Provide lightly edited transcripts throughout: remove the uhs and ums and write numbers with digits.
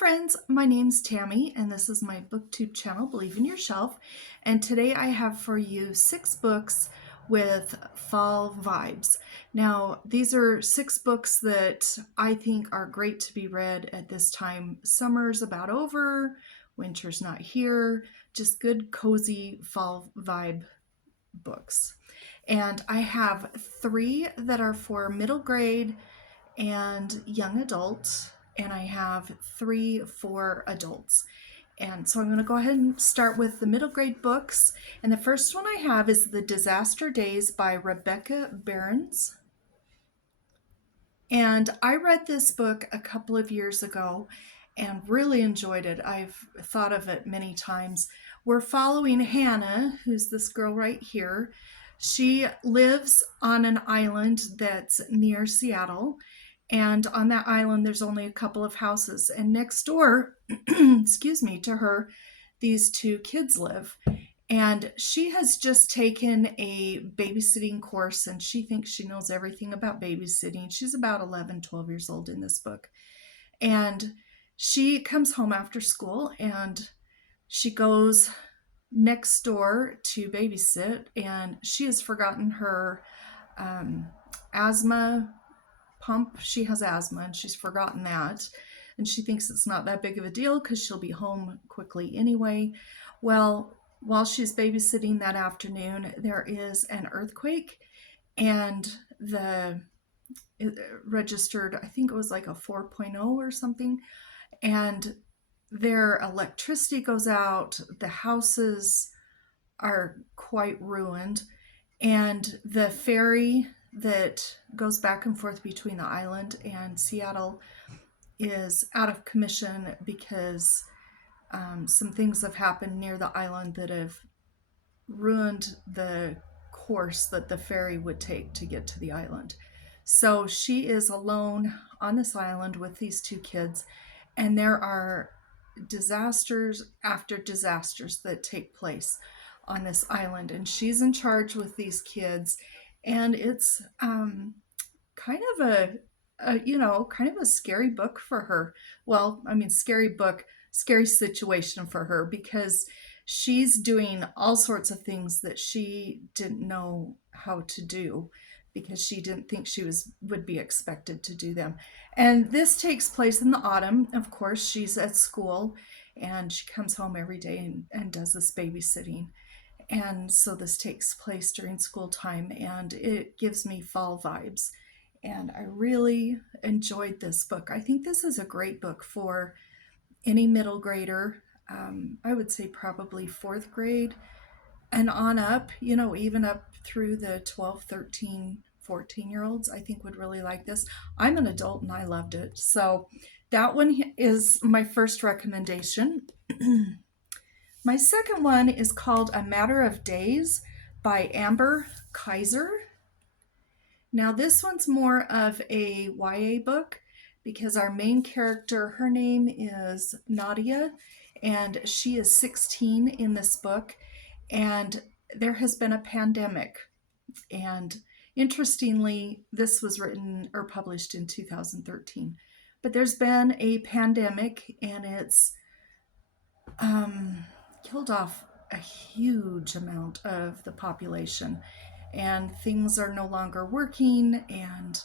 friends, my name's Tammy and this is my booktube channel, Believe in Your Shelf. And today I have for you 6 books with fall vibes. Now, these are 6 books that I think are great to be read at this time. Summer's about over, winter's not here, just good cozy fall vibe books. And I have 3 that are for middle grade and young adult, and I have 3 for adults. And so I'm going to go ahead and start with the middle grade books. And the first one I have is The Disaster Days by Rebecca Behrens. And I read this book a couple of years ago and really enjoyed it. I've thought of it many times. We're following Hannah, who's this girl right here. She lives on an island that's near Seattle. And on that island, there's only a couple of houses. And next door, excuse me, to her, these 2 kids live. And she has just taken a babysitting course and she thinks she knows everything about babysitting. She's about 11, 12 years old in this book. And she comes home after school and she goes next door to babysit, and she has forgotten her asthma pump. She has asthma and she's forgotten that. And she thinks it's not that big of a deal because she'll be home quickly anyway. Well, while she's babysitting that afternoon, there is an earthquake, and it registered, I think it was like a 4.0 or something, and their electricity goes out. The houses are quite ruined, and the ferry that goes back and forth between the island and Seattle is out of commission because some things have happened near the island that have ruined the course that the ferry would take to get to the island. So she is alone on this island with these 2 kids, and there are disasters after disasters that take place on this island, and she's in charge with these kids. And it's kind of a scary book for her. Well, I mean, scary situation for her, because she's doing all sorts of things that she didn't know how to do because she didn't think she would be expected to do them. And this takes place in the autumn. Of course, she's at school and she comes home every day and does this babysitting. And so this takes place during school time, and it gives me fall vibes. And I really enjoyed this book. I think this is a great book for any middle grader. I would say probably 4th grade and on up, even up through the 12, 13, 14-year-olds, I think would really like this. I'm an adult and I loved it. So that one is my first recommendation. My second one is called A Matter of Days by Amber Kizer. Now this one's more of a YA book because our main character, her name is Nadia, and she is 16 in this book, and there has been a pandemic. And interestingly, this was written or published in 2013. But there's been a pandemic, and it's killed off a huge amount of the population, and things are no longer working, and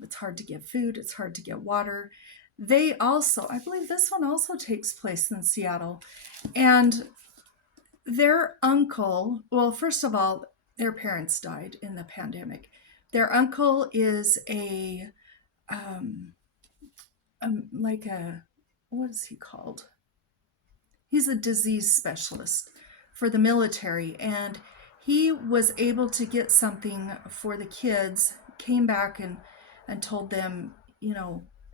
it's hard to get food, it's hard to get water. I believe this one also takes place in Seattle, and their uncle, well, first of all, their parents died in the pandemic. Their uncle is what is he called? He's a disease specialist for the military, and he was able to get something for the kids, came back and told them,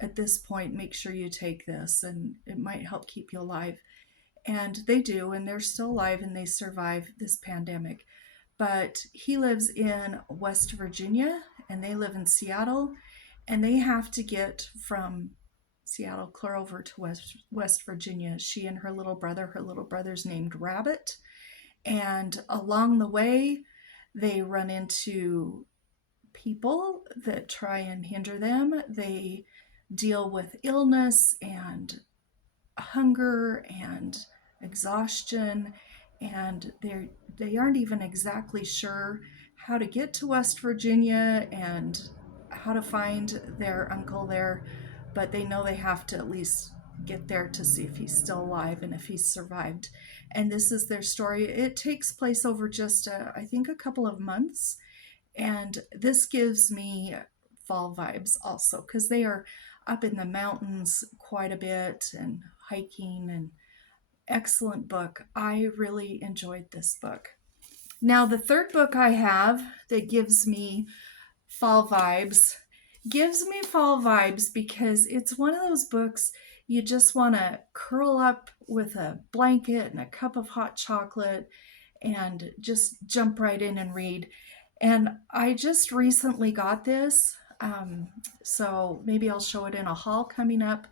at this point, make sure you take this and it might help keep you alive. And they do, and they're still alive and they survive this pandemic. But he lives in West Virginia and they live in Seattle, and they have to get from Seattle clear over to West Virginia. She and her little brother's named Rabbit. And along the way, they run into people that try and hinder them. They deal with illness and hunger and exhaustion, and they aren't even exactly sure how to get to West Virginia and how to find their uncle there, but they know they have to at least get there to see if he's still alive and if he's survived. And this is their story. It takes place over just I think a couple of months, and this gives me fall vibes also because they are up in the mountains quite a bit and hiking, and excellent book. I really enjoyed this book. Now, the third book I have that gives me fall vibes because it's one of those books you just want to curl up with a blanket and a cup of hot chocolate and just jump right in and read. And I just recently got this, so maybe I'll show it in a haul coming up.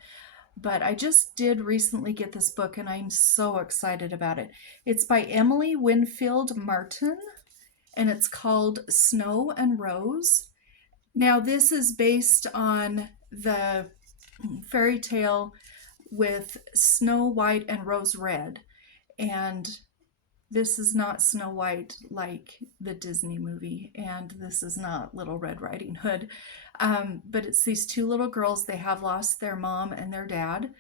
But I just did recently get this book and I'm so excited about it. It's by Emily Winfield Martin and it's called Snow and Rose. Now, this is based on the fairy tale with Snow White and Rose Red. And this is not Snow White like the Disney movie, and this is not Little Red Riding Hood. But it's these two little girls. They have lost their mom and their dad,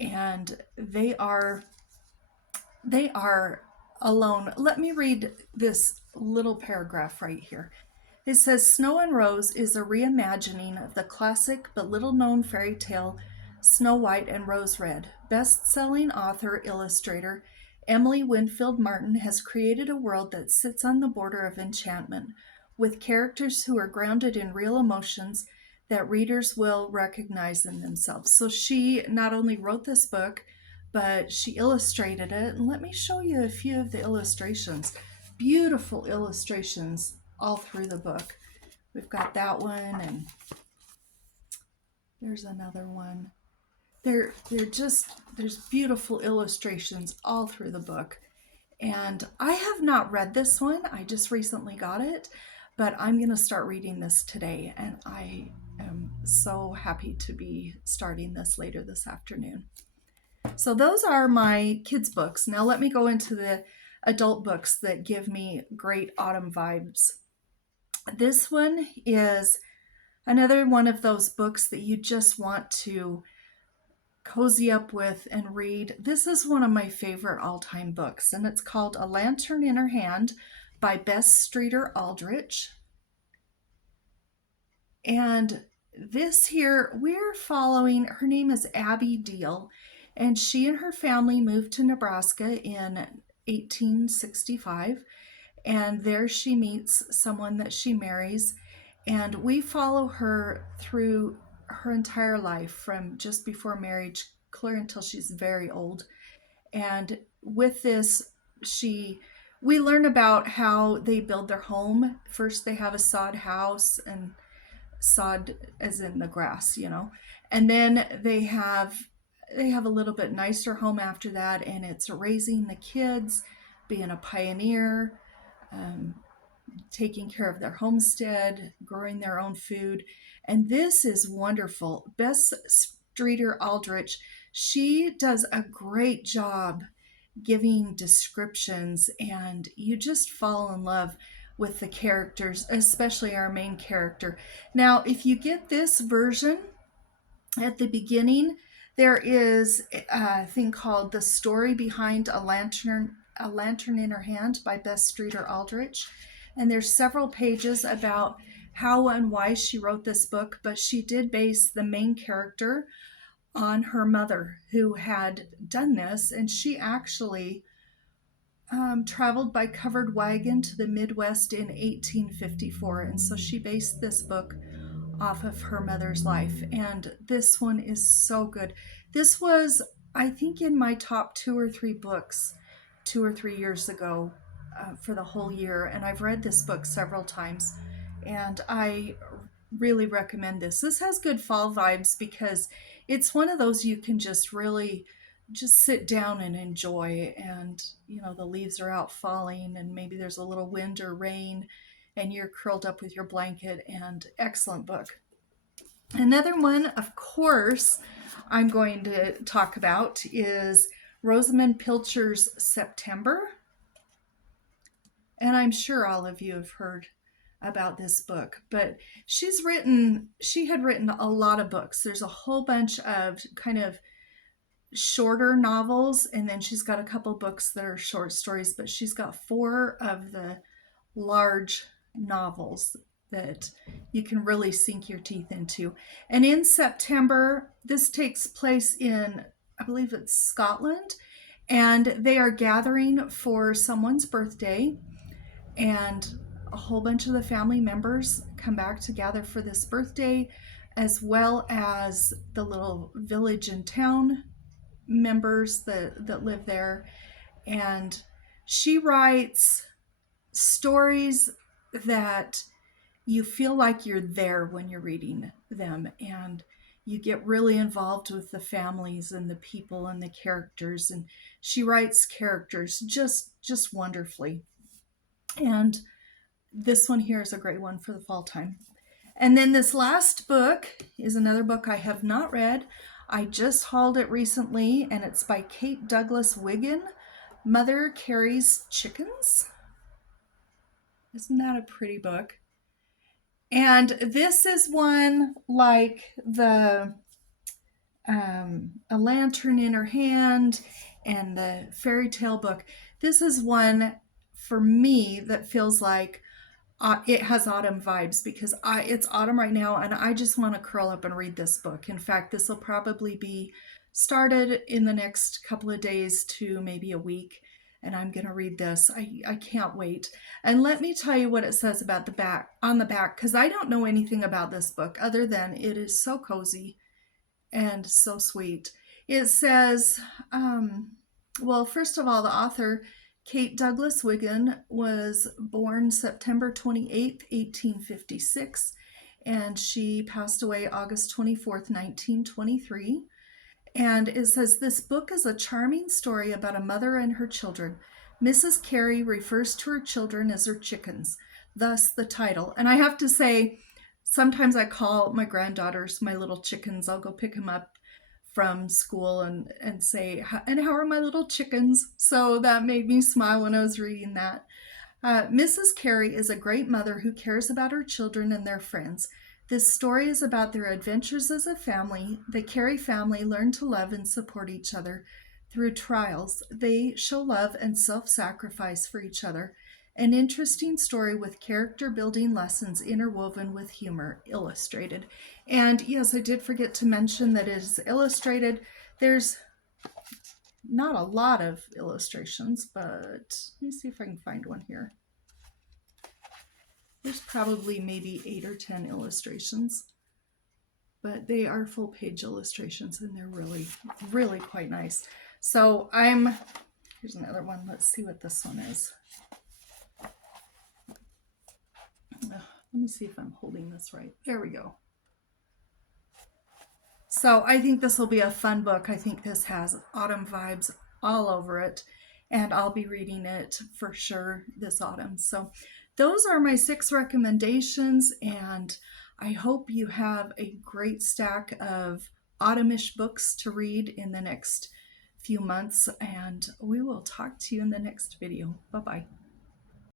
and they are alone. Let me read this little paragraph right here. It says Snow and Rose is a reimagining of the classic but little known fairy tale Snow White and Rose Red. Best-selling author illustrator Emily Winfield Martin has created a world that sits on the border of enchantment, with characters who are grounded in real emotions that readers will recognize in themselves. So she not only wrote this book, but she illustrated it. And let me show you a few of the illustrations. Beautiful illustrations all through the book. We've got that one, and there's another one. There's beautiful illustrations all through the book. And I have not read this one. I just recently got it, but I'm going to start reading this today, and I am so happy to be starting this later this afternoon. So those are my kids' books. Now let me go into the adult books that give me great autumn vibes. This one is another one of those books that you just want to cozy up with and read. This is one of my favorite all-time books, and it's called A Lantern in Her Hand by Bess Aldrich. And this here, we're following, her name is Abby Deal, and she and her family moved to Nebraska in 1865, and there she meets someone that she marries, and we follow her through her entire life from just before marriage clear until she's very old. And with this, we learn about how they build their home. First they have a sod house, and sod as in the grass, and then they have a little bit nicer home after that, and it's raising the kids, being a pioneer, taking care of their homestead, growing their own food. And this is wonderful. Bess Aldrich, she does a great job giving descriptions, and you just fall in love with the characters, especially our main character. Now, if you get this version at the beginning, there is a thing called The Story Behind a Lantern in Her Hand by Bess Aldrich. And there's several pages about how and why she wrote this book, but she did base the main character on her mother who had done this, and she actually traveled by covered wagon to the Midwest in 1854, and so she based this book off of her mother's life. And this one is so good. This was, I think, in my top 2 or 3 books 2 or 3 years ago for the whole year, and I've read this book several times, and I really recommend this. This has good fall vibes because it's one of those you can just really just sit down and enjoy, and the leaves are out falling, and maybe there's a little wind or rain, and you're curled up with your blanket. And excellent book. Another one, of course, I'm going to talk about is Rosamund Pilcher's September. And I'm sure all of you have heard about this book, but she had written a lot of books. There's a whole bunch of kind of shorter novels, and then she's got a couple books that are short stories, but she's got 4 of the large novels that you can really sink your teeth into. And in September, this takes place in, I believe it's Scotland, and they are gathering for someone's birthday, and a whole bunch of the family members come back to gather for this birthday, as well as the little village and town members that live there. And she writes stories that you feel like you're there when you're reading them, and you get really involved with the families and the people and the characters, and she writes characters just wonderfully. And this one here is a great one for the fall time. And then this last book is another book I have not read. I just hauled it recently, and it's by Kate Douglas Wiggin, Mother Carey's Chickens. Isn't that a pretty book? And this is one like the A Lantern in Her Hand and the fairy tale book. This is one for me that feels like it has autumn vibes, because it's autumn right now and I just want to curl up and read this book. In fact, this will probably be started in the next couple of days to maybe a week, and I'm going to read this. I can't wait. And let me tell you what it says about the back, on the back, because I don't know anything about this book other than it is so cozy and so sweet. It says, well, first of all, the author, Kate Douglas Wiggin, was born September 28th, 1856, and she passed away August 24th, 1923. And it says, this book is a charming story about a mother and her children. Mrs. Carey refers to her children as her chickens, thus the title. And I have to say, sometimes I call my granddaughters my little chickens. I'll go pick them up from school and say, and how are my little chickens? So that made me smile when I was reading that. Mrs. Carey is a great mother who cares about her children and their friends. This story is about their adventures as a family. The Carey family learn to love and support each other. Through trials, they show love and self-sacrifice for each other. An interesting story with character-building lessons interwoven with humor, illustrated. And yes, I did forget to mention that it is illustrated. There's not a lot of illustrations, but let me see if I can find one here. There's probably maybe 8 or 10 illustrations, but they are full page illustrations, and they're really, really quite nice. So here's another one. Let's see what this one is. Let me see if I'm holding this right. There we go. So I think this will be a fun book. I think this has autumn vibes all over it, and I'll be reading it for sure this autumn. So those are my 6 recommendations, and I hope you have a great stack of autumnish books to read in the next few months, and we will talk to you in the next video. Bye-bye.